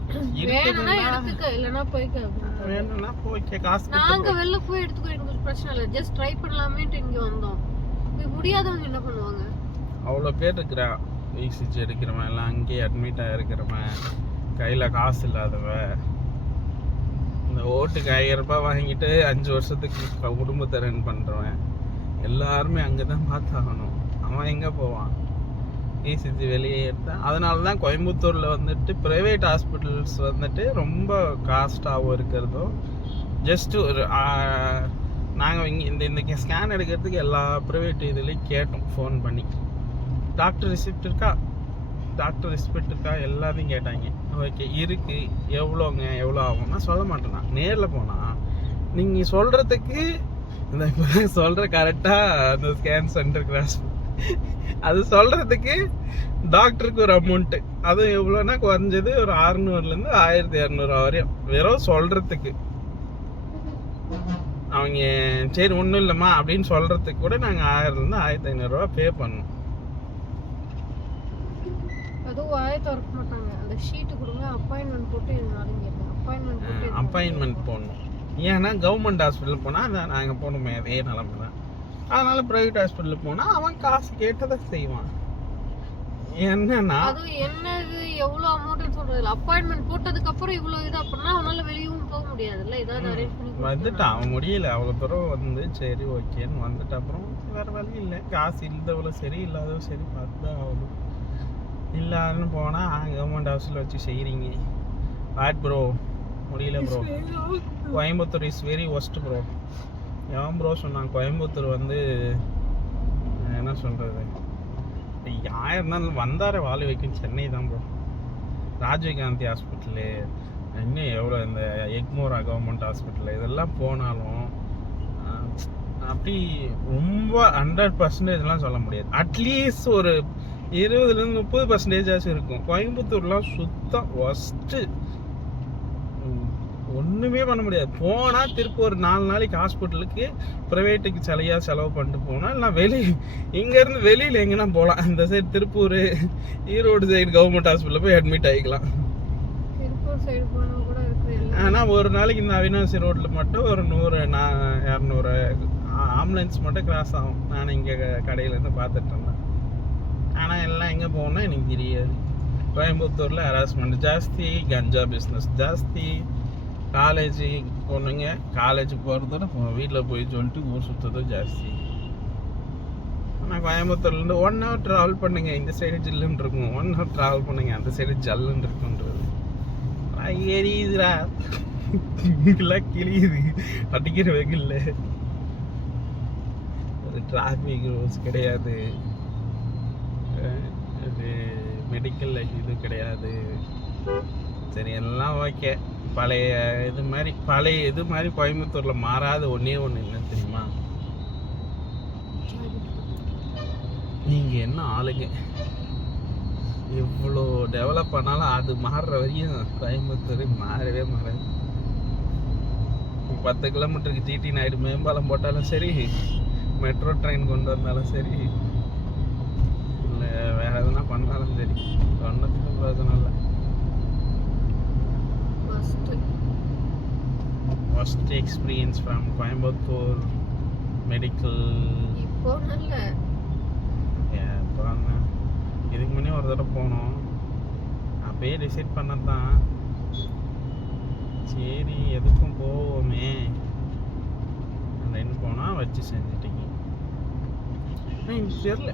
வேணும்னா போய்க்க காசு நாங்க வெளில போய் எடுத்துக்கோ, எங்களுக்கு பிரச்சனை இல்லை. ஜஸ்ட் ட்ரை பண்ணலாமேட்டு இங்க வந்தோம். முடியாதவங்க என்ன பண்ணுவாங்க? அவ்வளோ பேர் இருக்கிறான். இசிஜி எடுக்கிறவன் எல்லாம் அங்கேயே அட்மிட் ஆகிருக்கிறவன், கையில் காசு இல்லாதவன், இந்த ஓட்டுக்கு 1000 ரூபாய் வாங்கிட்டு 5 வருஷத்துக்கு குடும்பத்தை ரன் பண்ணுறவன் எல்லாருமே அங்கே தான் பார்த்தாகணும். அவன் எங்கே போவான்? இசிஜி வெளியே எடுத்தேன். அதனால தான் கோயம்புத்தூரில் வந்துட்டு ப்ரைவேட் ஹாஸ்பிட்டல்ஸ் வந்துட்டு ரொம்ப காஸ்ட்டாகவும் இருக்கிறதும். ஜஸ்ட்டு ஒரு நாங்கள் இங்கே இந்த ஸ்கேன் எடுக்கிறதுக்கு எல்லா ப்ரைவேட் இதுலேயும் கேட்டோம் ஃபோன் பண்ணி. டாக்டர் ரிசிப்ட் இருக்கா எல்லாத்தையும் கேட்டாங்க. ஓகே இருக்குது, எவ்வளோ ஆகும்னா சொல்ல மாட்டேன்னா. நேரில் போனால் நீங்கள் சொல்கிறதுக்கு இந்த சொல்கிற கரெக்டாக அந்த ஸ்கேன் சென்டருக்கு அது சொல்கிறதுக்கு டாக்டருக்கு ஒரு அமௌண்ட்டு, அதுவும் எவ்வளோனா குறைஞ்சது ஒரு 600லேருந்து 1200 வரையும் வெறும் சொல்கிறதுக்கு. அவங்க சரி ஒன்றும் இல்லைம்மா அப்படின்னு சொல்கிறதுக்கு கூட நாங்கள் 1000லேருந்து 1500 ரூபா பே பண்ணோம். அதுவும் திறக்க மாட்டாங்க. அந்த ஷீட்டு கொடுங்க, அப்பாயின்மெண்ட் போட்டு அப்பாயின்மெண்ட் போடணும். ஏன்னா கவர்மெண்ட் ஹாஸ்பிட்டல் போனால் நாங்கள் போகணுமே, அதே நிலமை தான். அதனால ப்ரைவேட் ஹாஸ்பிட்டலுக்கு போனால் அவன் காசு கேட்டதை செய்வான். என்னன்னா அது என்னது எவ்வளோ அமௌண்ட்னு சொல்றது. அப்பாயின்மெண்ட் போட்டதுக்கு அப்புறம் இவ்வளோ இது அப்படின்னா அவனால வெளியும் போக முடியாதுல்ல. ஏதாவது அரேஞ்ச் பண்ணி வந்துட்டான். அவன் முடியல, அவ்வளோ தூரம் வந்து சரி ஓகேன்னு வந்துட்டு அப்புறம் வேறு வழி இல்லை. காசு இருந்தவளோ சரி இல்லாதவோ சரி பார்த்து தான் ஆகணும். இல்லாதுன்னு போனால் கவர்மெண்ட் ஹாஸ்பிட்டல் வச்சு செய்கிறீங்க. ஆட் ப்ரோ முடியல bro. Coimbatore is very worst bro. ஏன் ப்ரோ சொன்னாங்க கோயம்புத்தூர் வந்து என்ன சொல்கிறது, யார் வந்தார வாழ வைக்கும் சென்னை தான் ப்ரோ. ராஜீவ்காந்தி ஹாஸ்பிட்டலு இன்னும் எவ்வளோ இந்த எக்மோரா கவர்மெண்ட் ஹாஸ்பிட்டலு இதெல்லாம் போனாலும் அப்படி ரொம்ப 100%லாம் சொல்ல முடியாது. அட்லீஸ்ட் ஒரு 20-30% இருக்கும். கோயம்புத்தூர்லாம் சுத்தம் ஒஸ்ட்டு. ஒன்றுமே பண்ண முடியாது. போனால் திருப்பி ஒரு 4 நாளைக்கு ஹாஸ்பிட்டலுக்கு ப்ரைவேட்டுக்கு செலவு பண்ணிட்டு போனால், இல்லை இங்கேருந்து வெளியில் எங்கன்னா போகலாம். இந்த side Tiruppur, Erode side government ஹாஸ்பிட்டலில் போய் அட்மிட் ஆகிக்கலாம். திருப்பூர் சைடு போனால் கூட இருக்கு. ஆனால் ஒரு நாளைக்கு இந்த அவினாசி ரோட்டில் மட்டும் ஒரு 100-200 ஆம்புலன்ஸ் மட்டும் கிராஸ் ஆகும். நான் இங்கே கடையிலேருந்து பார்த்துட்டு இருந்தேன். ஆனால் எல்லாம் எங்கே போகணும்னா எனக்கு தெரியாது. கோயம்புத்தூரில் ஹராஸ்மெண்ட் ஜாஸ்தி, கஞ்சா பிஸ்னஸ் ஜாஸ்தி. காலேஜ் பொண்ணுங்க காலேஜ் போகிறதோட வீட்டில் போய் சொல்லிட்டு ஊர் சுற்றுறது ஜாஸ்தி. ஆனால் கோயம்புத்தூர்லேருந்து 1 hour ட்ராவல் பண்ணுங்க, இந்த சைடு ஜில்லுன்னு இருக்கும். 1 hour ட்ராவல் பண்ணுங்க, அந்த சைடு ஜல்லுன்னு இருக்குன்றது எரியுதுரா. இதெல்லாம் கிளியுது அடிக்கிற வெயில்ல. ஒரு டிராஃபிக் ரூல்ஸ் கிடையாது, அது மெடிக்கல் இது கிடையாது. சரி எல்லாம் ஓகே. பழைய இது மாதிரி கோயம்புத்தூரில் மாறாத ஒன்றே ஒன்று என்ன தெரியுமா? நீங்கள் என்ன ஆளுங்க எவ்வளோ டெவலப் பண்ணாலும் அது மாறுற வரையும் கோயம்புத்தூர் மாறவே மாறாது. 10 கிலோமீட்டருக்கு ஜிடி நாயுடு மேம்பாலம் போட்டாலும் சரி, மெட்ரோ ட்ரெயின் கொண்டு வந்தாலும் சரி, இல்லை வேற எதுனா பண்ணாலும் சரி, ஒன்றத்துக்கும் பிரயோஜனம் இல்லை. First experience from Coimbatore medical. இப்போ நல்ல இதுக்கு முன்னே ஒரு தடவை போனோம். அப்பயே டிசைட் பண்ணதான், சரி எதுக்கும் போவோமே அப்படின்னு போனால் வச்சு செஞ்சுட்டீங்க. எனக்கு தெரியல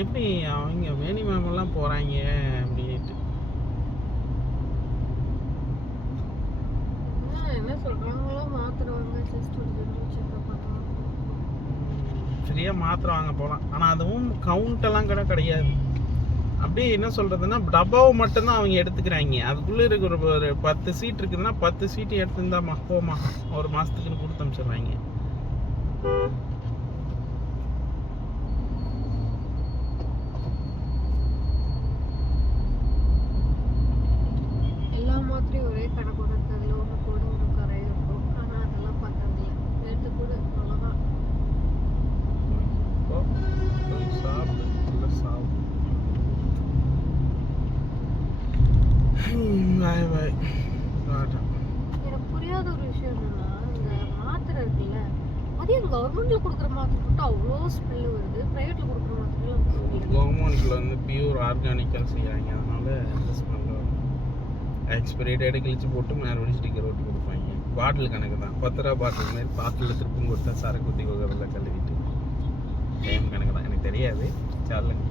எப்படி அவங்க வேணி மேமெல்லாம் போகிறாங்க அப்படின்ட்டு. என்ன சொல்கிறாங்களோ மாத்திரவாங்க, செக்கப் பண்ணுவாங்க, ஃப்ரீயாக மாத்திரை வாங்க போகலாம். ஆனால் அதுவும் கவுண்டெல்லாம் கூட கிடையாது. அப்படியே என்ன சொல்கிறதுன்னா டப்பாவை மட்டும்தான் அவங்க எடுத்துக்கிறாங்க. அதுக்குள்ளே இருக்கிற ஒரு 10 சீட் இருக்குதுன்னா 10 சீட்டு எடுத்துருந்தாமா போமா ஒரு மாதத்துக்குன்னு கொடுத்து அனுப்பிச்சிடுறாங்க. எல்லா மாத்திரையும் ஒரே கணக்கு இருக்கிறதுல ஒன்று கூட ஒரு கரை இருக்கும். ஆனால் அதெல்லாம் பார்த்ததில்ல. எடுத்து கூட அவ்வளோதான். சாப்பிடு சாப்பிடு. எனக்கு புரியாத ஒரு விஷயம் என்னன்னா, இந்த மாத்திரை இருக்குல்ல, அதையும் கவர்மெண்ட்ல கொடுக்குற மாத்திரை மட்டும் அவ்வளோ ஸ்மெல் வருது, பிரைவேட்ல கொடுக்குற மாத்திரை கவர்மெண்ட்ல வந்து பியூர் ஆர்கானிக்காக செய்கிறாங்க, அதனால எந்த ஸ்மெல் வரும். எக்ஸ்பைரி டேட்டை கிழிச்சு போட்டு மறுபடியும் ஸ்டிக்கர் ஓட்டு கொடுப்பாங்க. பாட்டில் கணக்கு தான், 10 ரூபா பாட்டில் மாரி பாட்டிலில் திருப்பும் கொடுத்தா சரக்கு ஊற்றி கொடுக்குறதில்ல கழுவிட்டு டைம் கணக்கு தான். எனக்கு தெரியாது. சார்லுங்க.